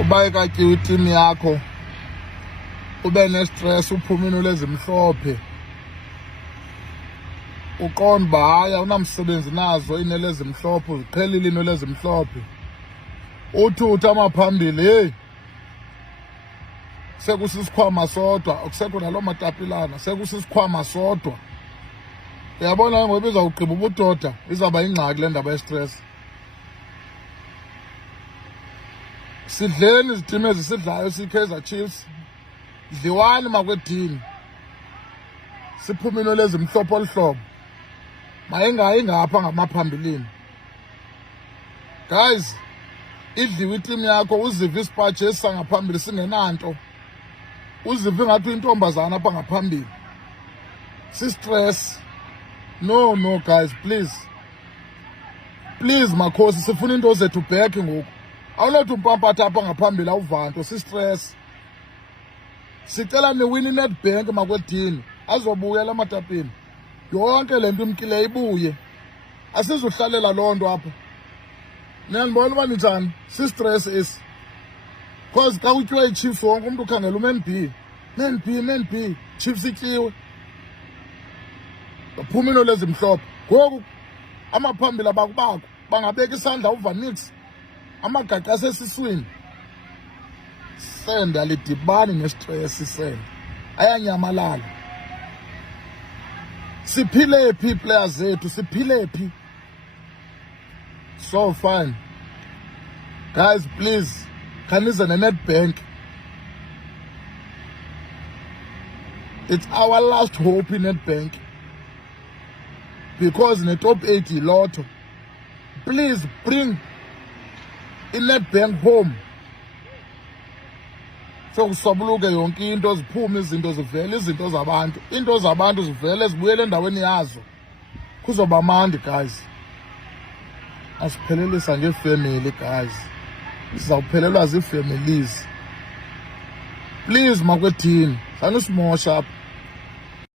uba ekatyiwe itimu yakho ube nestress uphumile lezimhlophe uqonda uba hayi awunamsebenzi nazo inelezimhlophe uziqhelile into lezimhlophe uthutha amaphambili heyi sekusisikhwama sodwa akusekho naloo matapilana sekusisikhwama sodwa uyabona ngoba izawugqiba ubudoda izawuba yingxaki le ndaba yestress. Sidleni izitimu ezisidlayo siyi-Kaizer Chiefs dliwani makwedini siphumile lezimhlophe oluhlobo mayingayi ngapha ngamaphambilini. Guys, idliwe itimu yakho uzive isipaji esisangaphambili singenanto uzive ngathi uyintombazana apha ngaphambili si-stress. No guys, please makhosi sifuna into zethu back ngoku awunothi umpampatha apha ngaphambili awuvanto si-stress. Sicela niwini iNedbank makwedini azobuya la matapini yonke le nto imkile ibuye asizuhlalela loo nto apha. Niyandibona uba ninjani si-stress esi because xa kutyiwe iChiefs wonke umntu ukhangela uMan B Chiefs ityiwe baphuma into lezimhlophe. Ngoku amaphambili abakubakho bangabeka isandla uvanix amagaqa asesiswini sende alidibani nestress sende ayanyamalala. Siphile phi players zethu siphile phi? So fine guys, please khanize neNedbank, it's our last hope in Nedbank because ne-top 8 yilotho. Please bring iNedbank home sokusobuluke yonke into ziphume izinto zivele izinto zabantu into zabantu zivele zibuyele endaweni yazo kuzoba mandi guys. Asiphelelisa ngefamily guys, sizawuphelelwa zii-families. Please makwedini sanusimosha apha.